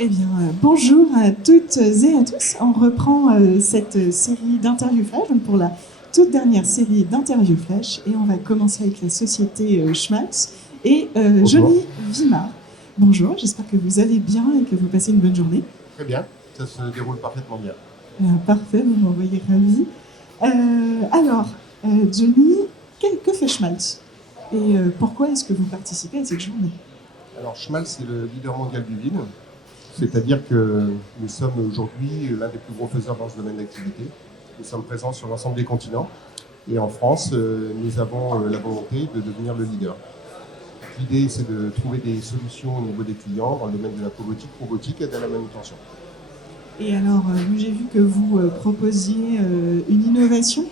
Eh bien, bonjour à toutes et à tous. On reprend cette série d'interviews flash, donc pour la toute dernière série d'interviews flash, et on va commencer avec la société Schmaltz et Johnny Vimard. Bonjour, j'espère que vous allez bien et que vous passez une bonne journée. Très bien, ça se déroule parfaitement bien. Parfait, vous m'envoyez ravi. Johnny, que fait Schmaltz et pourquoi est-ce que vous participez à cette journée? Alors, Schmaltz, c'est le leader mondial du vin, c'est-à-dire que nous sommes aujourd'hui l'un des plus gros faiseurs dans ce domaine d'activité. Nous sommes présents sur l'ensemble des continents et en France, nous avons la volonté de devenir le leader. L'idée, c'est de trouver des solutions au niveau des clients dans le domaine de la cobotique, robotique et de la manutention. Et alors, j'ai vu que vous proposiez une innovation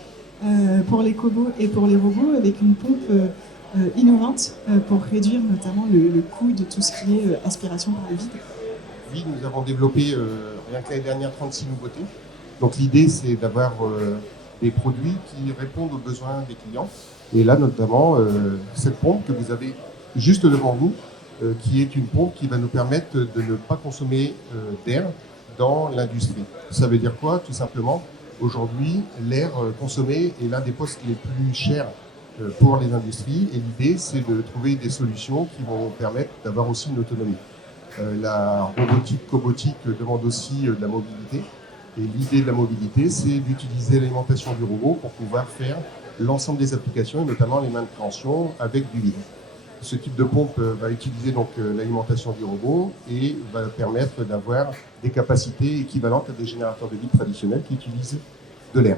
pour les cobots et pour les robots avec une pompe innovante pour réduire notamment le coût de tout ce qui est aspiration par le vide. Oui, nous avons développé, rien que l'année dernière, 36 nouveautés. Donc l'idée, c'est d'avoir des produits qui répondent aux besoins des clients. Et là, notamment, cette pompe que vous avez juste devant vous, qui est une pompe qui va nous permettre de ne pas consommer d'air dans l'industrie. Ça veut dire quoi? Tout simplement, aujourd'hui, l'air consommé est l'un des postes les plus chers pour les industries. Et l'idée, c'est de trouver des solutions qui vont permettre d'avoir aussi une autonomie. La robotique cobotique demande aussi de la mobilité. Et l'idée de la mobilité, c'est d'utiliser l'alimentation du robot pour pouvoir faire l'ensemble des applications, et notamment les manutentions avec du vide. Ce type de pompe va utiliser donc l'alimentation du robot et va permettre d'avoir des capacités équivalentes à des générateurs de vide traditionnels qui utilisent de l'air.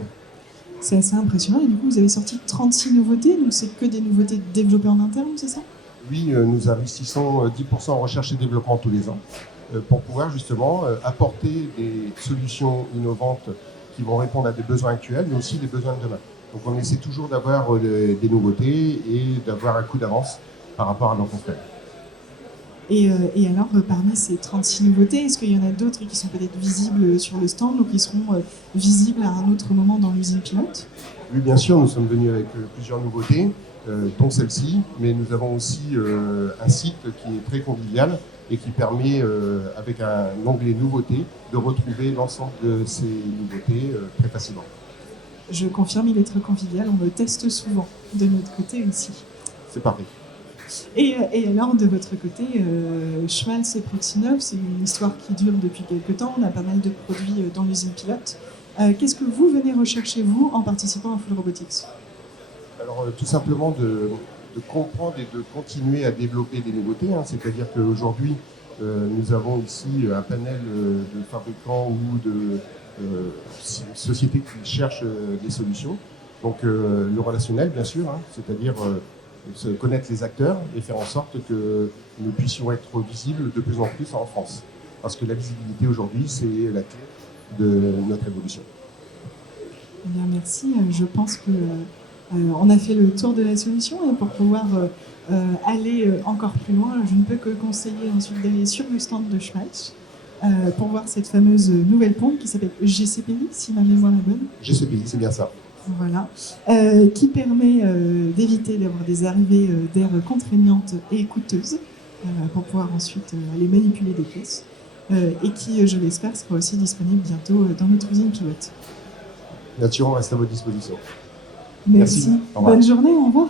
C'est assez impressionnant. Et du coup, vous avez sorti 36 nouveautés, donc c'est que des nouveautés développées en interne, c'est ça? Oui, nous investissons 10% en recherche et développement tous les ans pour pouvoir justement apporter des solutions innovantes qui vont répondre à des besoins actuels, mais aussi des besoins de demain. Donc on essaie toujours d'avoir des nouveautés et d'avoir un coup d'avance par rapport à nos confrères. Et alors, parmi ces 36 nouveautés, est-ce qu'il y en a d'autres qui sont peut-être visibles sur le stand ou qui seront visibles à un autre moment dans l'usine pilote? Oui, bien sûr, nous sommes venus avec plusieurs nouveautés, dont celle-ci, mais nous avons aussi un site qui est très convivial et qui permet, avec un onglet nouveautés, de retrouver l'ensemble de ces nouveautés très facilement. Je confirme, il est très convivial, on le teste souvent de notre côté aussi. C'est parfait. Et alors, de votre côté, Schmaltz et Proxinov, c'est une histoire qui dure depuis quelques temps. On a pas mal de produits dans l'usine pilote. Qu'est-ce que vous venez rechercher, vous, en participant à Full Robotics? Alors, tout simplement de comprendre et de continuer à développer des nouveautés. C'est-à-dire qu'aujourd'hui, nous avons ici un panel de fabricants ou de sociétés qui cherchent des solutions. Donc, le relationnel, bien sûr, c'est-à-dire se connaître les acteurs et faire en sorte que nous puissions être visibles de plus en plus en France. Parce que la visibilité aujourd'hui, c'est la clé de notre évolution. Bien, merci. Je pense que on a fait le tour de la solution et pour pouvoir aller encore plus loin, je ne peux que conseiller ensuite d'aller sur le stand de Schmaltz pour voir cette fameuse nouvelle pompe qui s'appelle GCPI, si ma mémoire est bonne. GCPI, c'est bien ça. Voilà, qui permet d'éviter d'avoir des arrivées d'air contraignantes et coûteuses pour pouvoir ensuite aller manipuler des pièces et qui, je l'espère, sera aussi disponible bientôt dans notre usine pilote. Bien sûr, on reste à votre disposition. Merci. Au revoir. Bonne journée, au revoir.